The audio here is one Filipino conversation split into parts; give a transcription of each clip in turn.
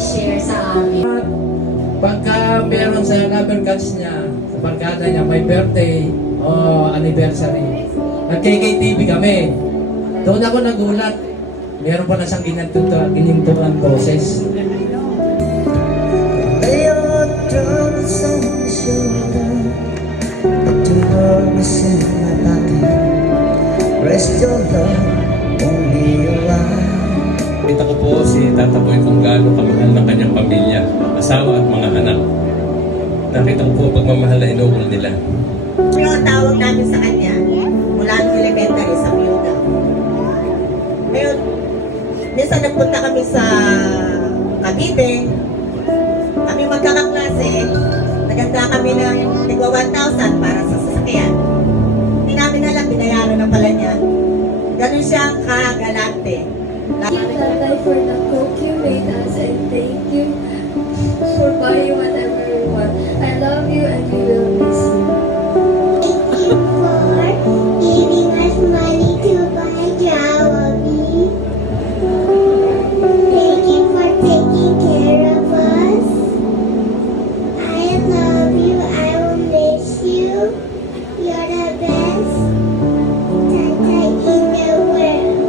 i-share sa amin. Pagka meron sa lover cards niya, sa barkada niya, may birthday o anniversary, nag-KKTV kami. Doon ako nagulat. Meron pa na siyang ginimturan boses. Rest your love, only you are. Kita ko po si Tata Boy kung gaano kamahal ng kanyang pamilya, asawa at mga anak. Nakita ko po pagmamahal na inukol nila. Yung tawag namin sa kanya, mula ng elementary sa Miyuda. Ngayon, minsan nagpunta kami sa Cavite, kami magkakaklase, naganda kami ng tigwa 1,000 para sa sasakyan. Hindi namin alam, binayaran na pala niya. Ganun siya kagalante. Thank you, Tatay, for the cook you made us, and thank you for buying whatever you want. I love you and we will miss you. Thank you for giving us money to buy Jollibee. Thank you for taking care of us. I love you. I will miss you. You're the best Tata in the world.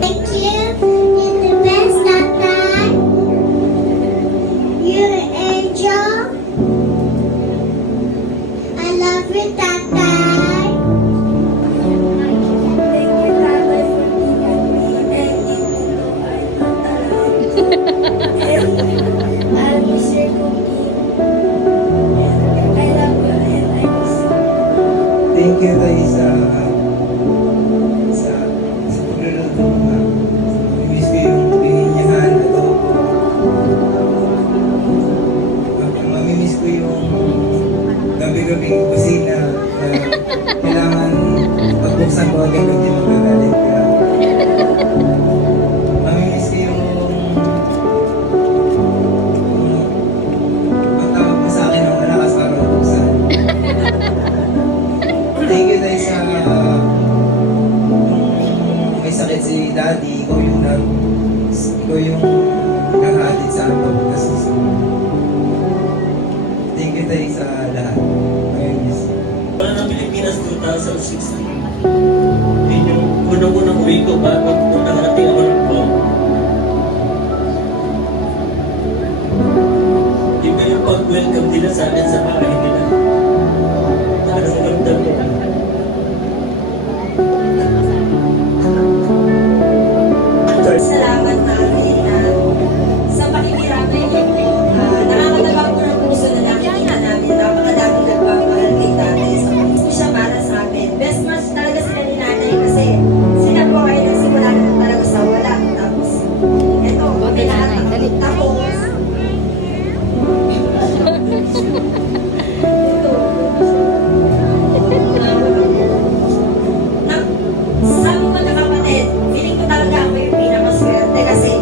Thank you. You're the best, Tata. You're an angel. I love you, Tata. Thank you, Tatay, for being at me, and even though I'm not around, I'll miss your cooking. I love you and I miss you. Thank you tayo sa pagluluto mo. Miss ko yung pininyahan na to. Mamimiss ko yung gabi-gabing kusina na kailangan pagbuksan ko agad hindi magagalit ka. Mamimiss ko yung pagtawag mo sa akin ng malakas para magbuksan. Thank you tayo sa nung may sakit si Daddy, ikaw yung naghatid sa akin papunta sa school. Thank you tayo sa lahat. Ngayon, yes. Wala ng Pilipinas 2016. Yun yung unang-unang uwi ko bago nung nakarating ako ng prom. Iba yung pag-welcome nila sa akin sa bahay nila. Talagang ramdam ko. Salamat namin sa pakikirami. Nakakatagak ko ng puso na nakikita namin. Napakadaming nagpapahal kay tatay. Gusto siya para sa amin. Best match talaga sila ni nanay kasi sila po ay nagsimula na talaga sa wala. Tapos, eto, may lahat ng tapos. Sabi ko na kapatid, feeling ko talaga ako yung pinakaswerte kasi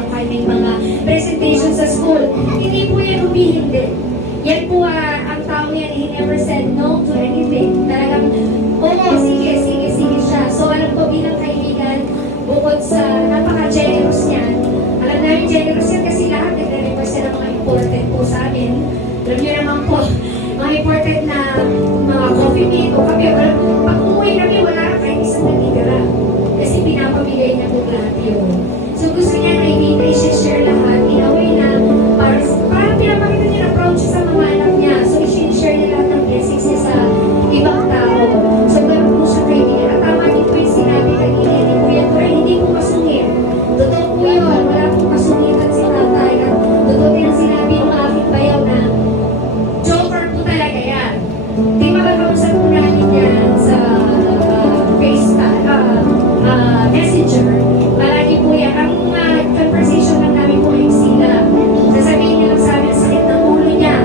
meron kaming mga presentation sa school. Hindi po yan humihindi. Yan po, ang tao yan, he never said no to anything. Talagang, oo, sige siya. So alam ko bilang kaibigan, bukod sa napaka-generous niyan, alam namin generous yan kasi lahat nagre-request yan ng mga important po sa amin. Alam niyo naman po, mga important na mga coffee meet o kape. Pag umuwi kami, wala kahit isang natitira. Kasi pinapamigay niya po lahat yun. So gusto niya na i-share lahat in a way na parang pinapakita niya na proud siya sa mga anak niya. So i-share niya lahat ng blessings niya sa ibang tao. So gano'n po siya kaibigan. At tama din po yung sinabi kanina ni Kuya Tor, hindi po masungit. Totoo po yun. Wala pong kasungitan si tatay. At totoo din ang sinabi ng aking bayaw na joker po talaga yan. Di makakausap po namin yan sa Messenger. Palagi po yan. Ang conversation lang namin po ay sila. Sasabihin niya lang sa amin, sakit ng ulo niya.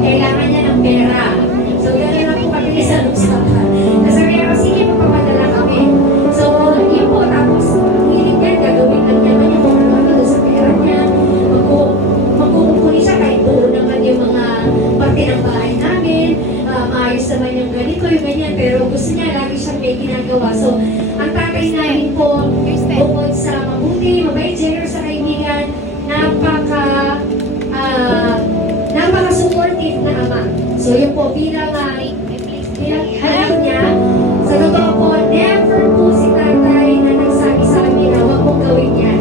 Kailangan niya ng pera. So, gano'n lang po kami sa usapan. Nasabi ako, sige, mapapadala kami. So, yun po. Tapos, hilig yan, gagawin lang naman yung mga doon sa pera niya. Magkukumpuni siya kahit doon naman yung mga parte ng bahay namin. Maayos naman yung ganito, yung ganyan. Pero gusto niya, lagi siyang may ginagawa. So, ang tatay namin po, bukod sa mabuti, mabait, generous sa kaibigan, napaka-supportive na ama. So, yun po, bilang anak niya, sa totoo po, never po si tatay na nagsabi sa amin na huwag mong gawin yan.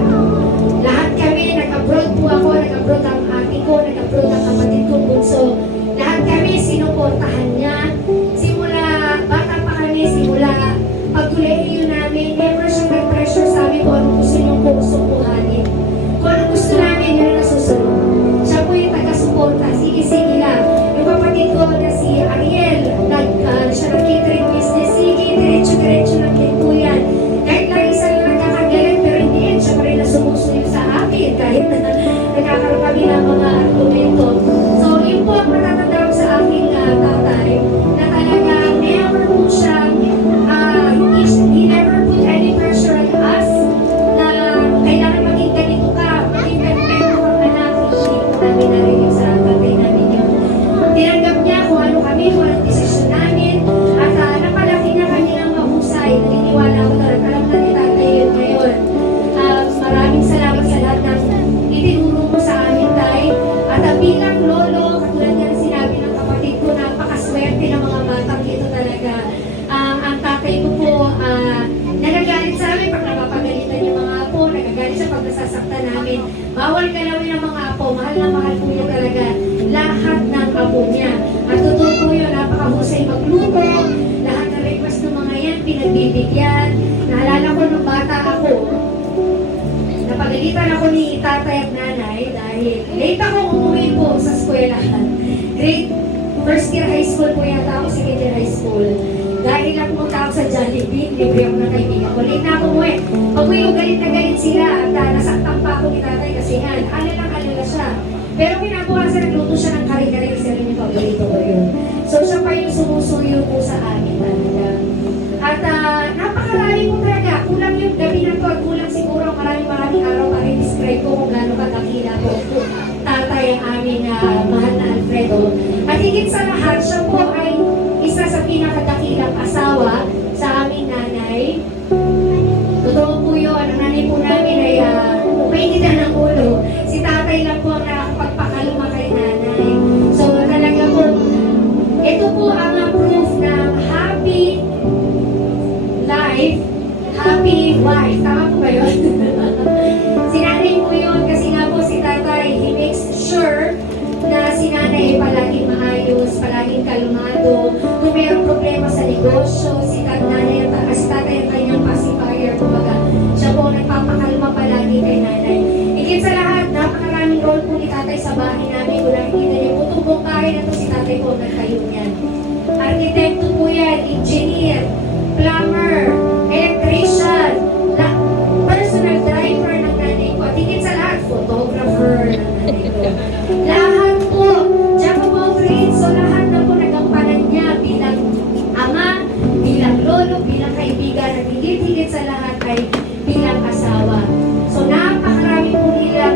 Lahat kami, nag-abroad po ako, nag-abroad ang ate ko, nag-abroad ang kapatid ko, bunso. Lahat kami, sinuportahan niya. Simula, bata pa kami, simula pag-kulehiyo namin, never siya nag-pressure sa amin kung anong gusto niyong kuhanin. Kung anong gusto namin, yun ang nasusunod. Siya po yung taga-suporta, sige lang. Yung kapatid ko na si Ariel, siya nag-catering business, sige, diretso lang din po yan. Kahit lang isa lang nagkakagalit, pero hindi yan, siya pa rin na sumusunod sa akin, kahit na nagkakaroon kami ng mga argumento. So, yun po ang matatandaan sa aking tatay, na talaga never po siyang he never put any pressure on us na kailangan maging ganito ka, maging perfecto kang anak. Hindi po namin narinig sa tatay namin yun. Tinanggap niya kung ano kami, kung anong desisyon namin, at napalaki na kami ng mahusay. Naniniwala ako talaga. Alam na ni tatay yun ngayon. Maraming salamat sa lahat ng itinuro mo sa amin, tay. At bilang lolo, katulad nga sinabi ng kapatid ko, napakaswerte ng mga batang ito talaga. Ang tatay ko po, nagagalit sa amin pag napapagalitan yung mga apo, nagagalit siya pag nasasaktan namin. Bawal galawin ng mga apo, mahal na mahal po niya talaga lahat ng apo niya. At totoo po yun, napakahusay magluto, lahat ng request ng mga yan, pinagbibigyan. Naalala ko nung bata ako, napagalitan ako ni tatay at nanay dahil late ako umuwi po sa eskwelahan. Grade first year high school po yata ako, second year high school. Dahil lang pumunta ako sa Jollibee, libre ako ng kaibigan ko. Late na ako umuwi. Pag-uwi ko, galit na galit sila. At nasaktan pa ako ni tatay kasi nga, alala siya. Pero kinabukasan, nagluto siya ng kare-kare kasi rin yung paborito ko yun. So siya pa yung sumusuyo po sa amin talaga. At napakarami po talaga. Kulang yung gabi na to at kulang siguro maraming araw para i-describe ko kung gaano kadakila po tatay ang aming mahal na Alfredo. At higit sa lahat, siya po ay isa sa pinakadakilang asawa sa aming nanay. Totoo po yun, ang nanay po namin ay mainitan ng ulo. Si tatay lang po ang nakakapagpakaluma kay nanay. So talaga po, ito po ang proof ng happy life, happy wife. Tama po ba yun? Si nanay po yun kasi nga po si tatay, he makes sure na si nanay ay palaging maayos, palaging kalmado. Kung mayroong problema sa negosyo, si tatay ang kanyang pacifier. Kumbaga, siya po nagpapakalma palagi kay nanay. Higit sa lahat, napakaraming role po ni tatay sa bahay namin. Kung nakikita niyo po, itong buong bahay na ito, si tatay po nagtayo niyan. Arkitekto po yan, engineer, plumber, electrician, personal driver ng nanay ko. At higit sa lahat, photographer ng nanay ko. Lahat po, jack of all trades, so lahat na po nagampanan niya bilang ama, bilang lolo, bilang kaibigan, at higit sa lahat ay bilang asawa. So napakarami po nila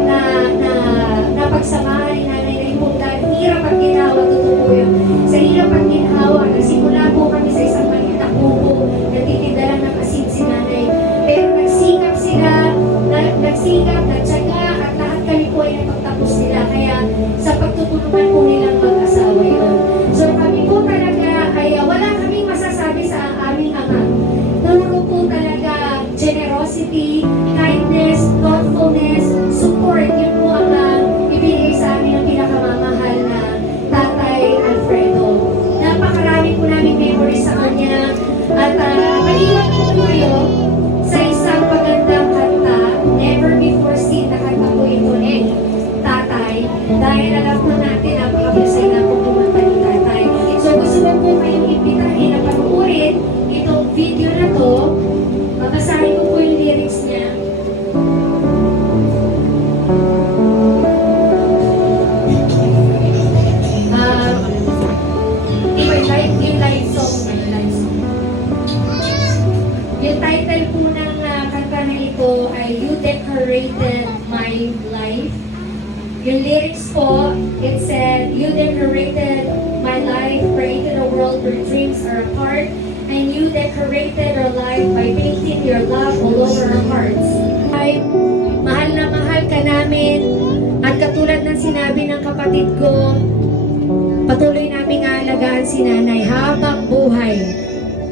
generosity, kindness, thoughtfulness, support. Yun po ang ibigay sa amin ng pinakamamahal na Tatay Alfredo. Napakarami po namin memories sa kanya. At maliwan po kayo sa isang magandang kanta, Never Before Seen na kanta po ito ni Tatay. Dahil alam po natin, napakabusay na po kumanta ni Tatay. So gusto mo po kayong imbitahin na panuorin itong video na to. Babasahin ko po yung lyrics niya. Yung live song. Yung title po ng kanta na ito ay You Decorated My Life. Yung lyrics po, it said, You decorated my life, created a world where dreams are apart, and you decorated our life by painting your love all over our hearts. Ay, mahal na mahal ka namin, at katulad ng sinabi ng kapatid ko, patuloy namin aalagaan si nanay habang buhay.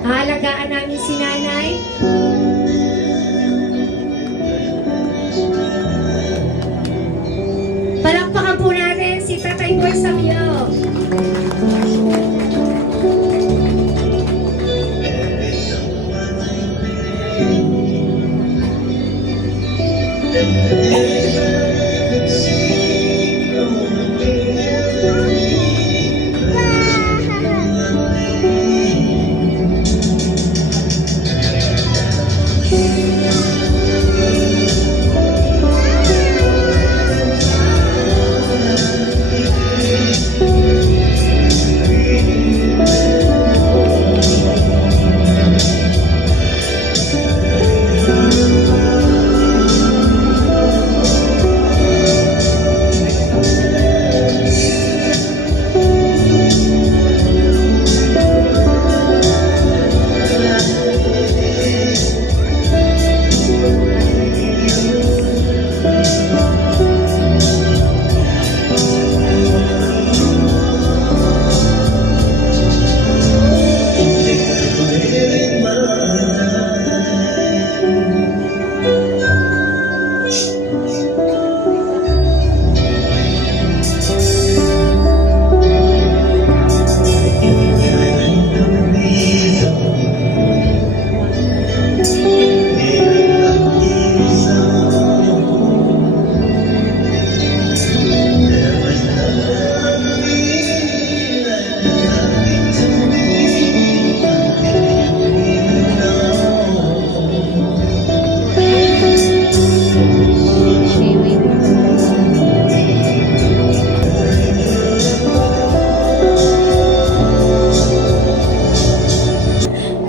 Aalagaan namin si nanay. Palakpakan po natin si Tatay Boy Samyo.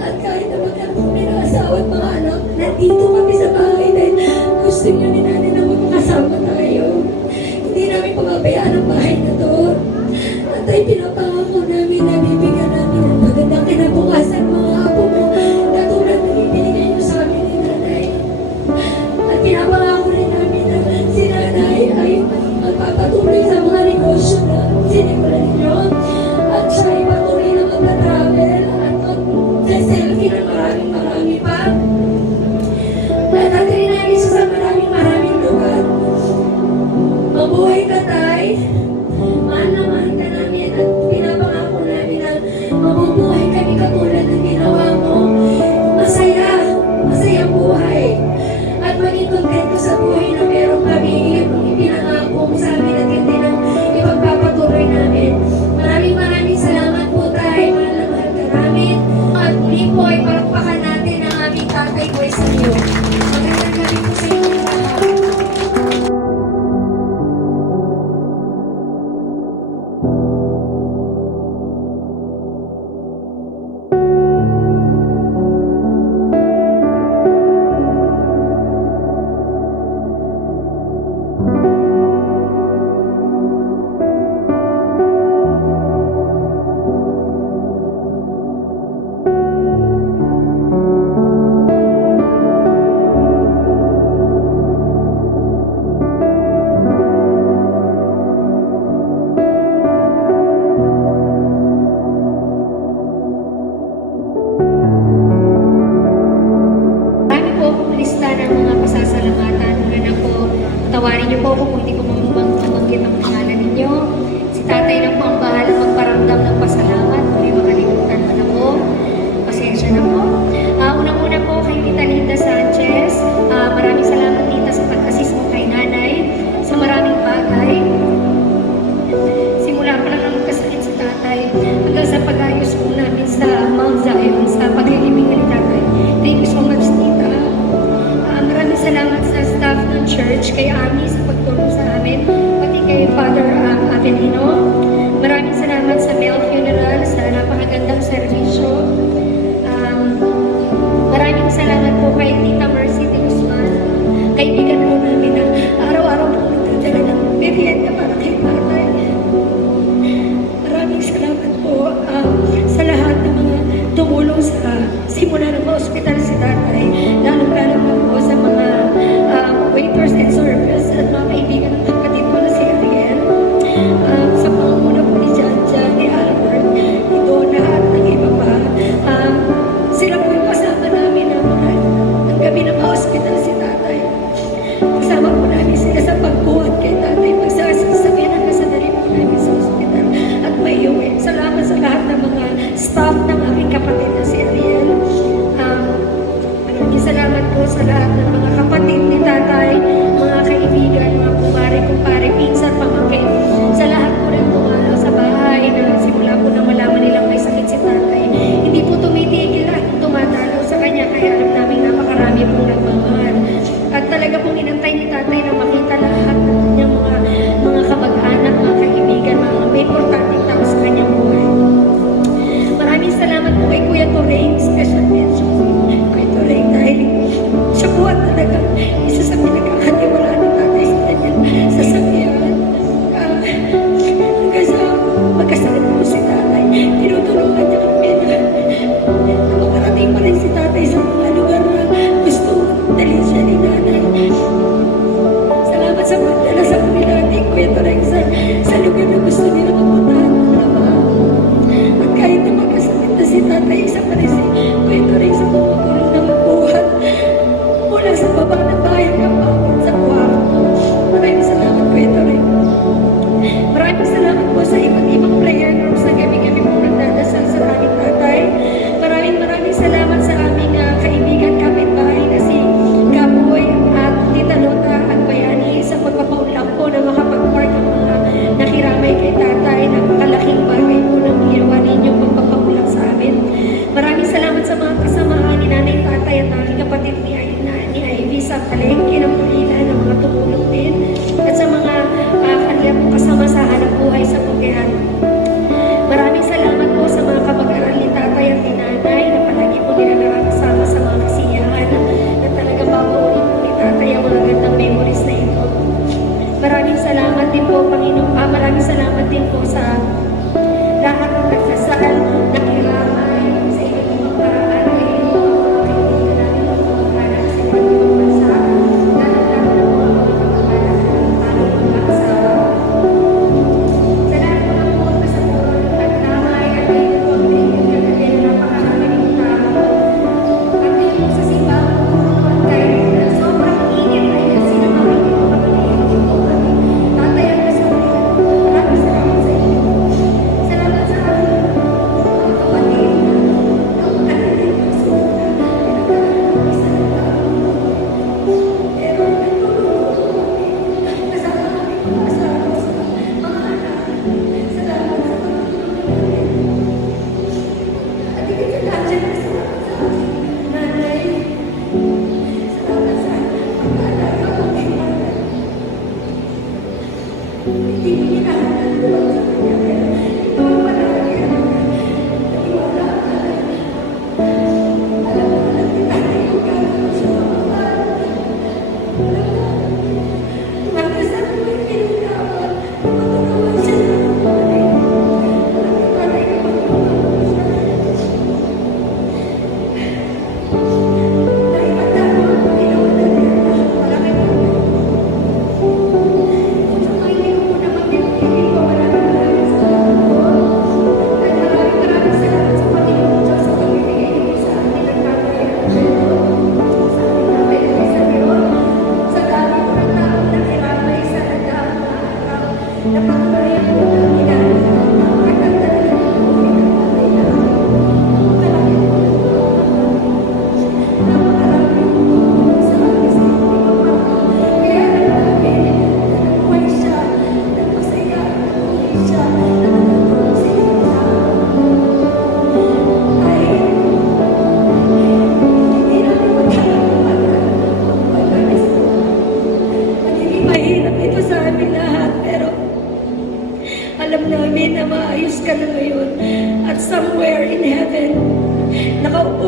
At kahit na magkano kami ng asawa at mga anak, nandito kami sa bahay dahil gusto niyo ni nanay na magkasama tayo. Hindi namin pababayaan ang bahay na to. At ay pinapangako namin na bibigyan namin ng magandang kinabukasan mga apo mo na tulad ng ibinigay niyo sa amin ni nanay. At pinapangako rin namin na si nanay ay magpapatuloy sa mga negosyo na sinimulan ninyo. At siya ay patuloy na magta-travel at mag-selfie na marami pa. Natatry namin siya sa maraming lugar. Mabuhay ka, Tay. Mahal na mahal ka namin at pinapangako namin na mabubuhay kami katulad ng ginawa mo. Masaya buhay. At maging kontento sa buhay na meron kami yung ipinangako mo sa amin at yun din ang ipagpapatuloy namin. Maraming salamat po, Tay. Mahal na mahal ka namin. At muli po ay palakpakan natin ang aming Tatay Boy sa iyo. Magandang gabi po sa inyo lahat. ng mga pasasalamatan. Anak ko, tawarin niyo po ako kung hindi ko mabanggit ang pangalan ninyo. Si tatay lang po ang bahala magparamdam ng pasalamat. Kung may makalimutan man ako, pasensya na po. Unang-una po kay Tita Linda Sanchez. Maraming salamat, Tita, sa pag-assist mo kay nanay sa maraming bagay. Simula pa lang ang kasakit sa tatay hanggang sa pag-ayos po namin sa Mount Zion, sa paglilibing ni tatay. Thank you so much, Tita. Maraming salamat sa staff ng church, kay Ami sa pagtulong sa amin, pati kay Father Avelino. Maraming salamat sa Mel Funeral sa napakagandang serbisyo. Maraming salamat po kay Tita Mercy de Guzman, kaibigan po namin na araw-araw po nagdadala ng merienda para kay tatay. Maraming salamat po sa lahat ng mga tumulong sa simula ng hospital si tatay, lalo-lalo na po sa mga waiters and servers at mga kaibigan ng kapatid ko na si Ariel, sa pangunguna po ni Janja, ni Albert, ni Donna at ng iba pa. Sila po yung kasama namin ng gabi ng hospital si tatay. Kasama po namin sila sa pagbuhat kay tatay, pagsasakyan hanggang sa dali po namin sa hospital at may uwi. Salamat sa lahat ng mga staff ng aking kapatid na si Ariel. Maraming salamat po sa lahat ng mga kapatid ni tatay, mga kaibigan, mga kumpare, pinsan, pamangkin. Sa lahat po rin tumalaw sa bahay na simula po na malaman nilang may sakit si tatay. Hindi po tumitigil at tumatalo sa kanya, kaya alam namin napakarami pong nagmamahal. At talaga pong inantay ni tatay na makita lahat ng kanyang mga kamag-anak, mga kaibigan, mga may importanteng tao sa kanyang buhay. Maraming salamat po kay Kuya Toreng, special mention kay Toreng dahil siya po at talaga isa sa pinagkakatiwala ng tatay sa kanyang sasakyan. Hanggang sa magkasakit po si tatay, tinutulungan niya kami na makarating pa rin si tatay sa mga lugar na gusto dalhin siya ni nanay. Salamat sa pagdala sa kanila ating Kuya Toreng sa lugar na gusto nila mapuntahan ng Ama. At kahit na magkasakit na si tatay, isa pa rin si Kuya Toreng sa pagpapulong na magbuhat mula sa baba ng bahay ng bakit sa kwarto. Maraming salamat, Kuya Toreng. Maraming salamat po sa iba't ibang prayer groups na gabi-gabi po nagdadasal sa aming tatay. Maraming salamat sa aming kaibigan kapitbahay na si Kapoy at Tita Lota at Bayani sa pagpapaunlak po na makapag-park ng mga nakiramay kay tatay. Napakalaking bagay po ng ginawa ninyong pagpapaunlak sa amin. Maraming salamat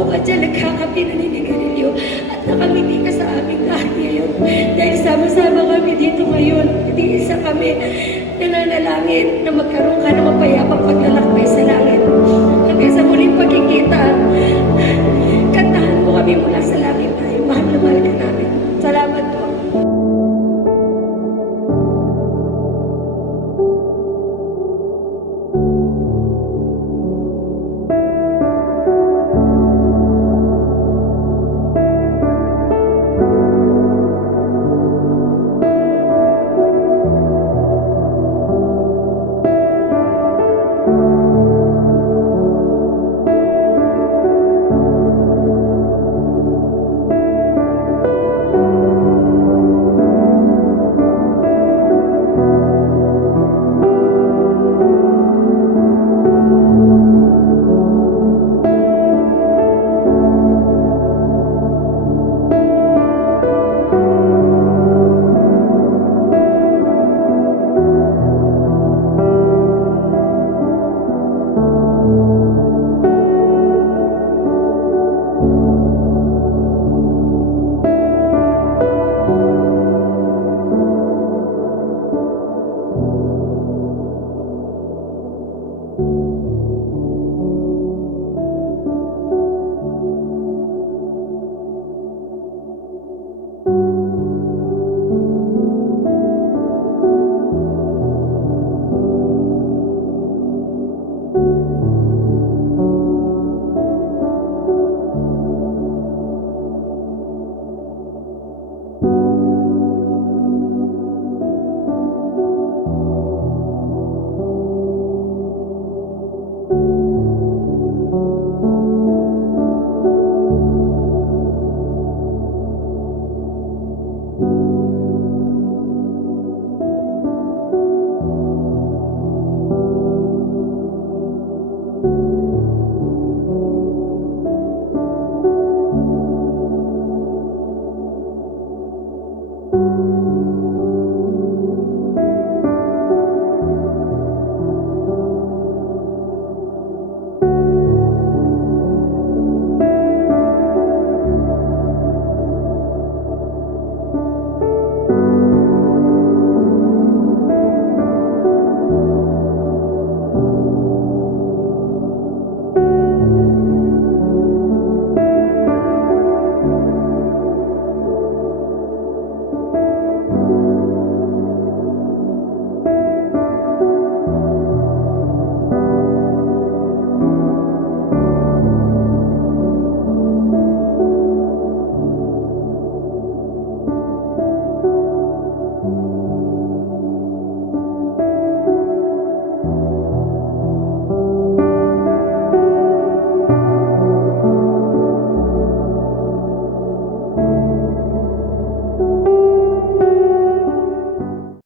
ako ka dyan, nagkakape na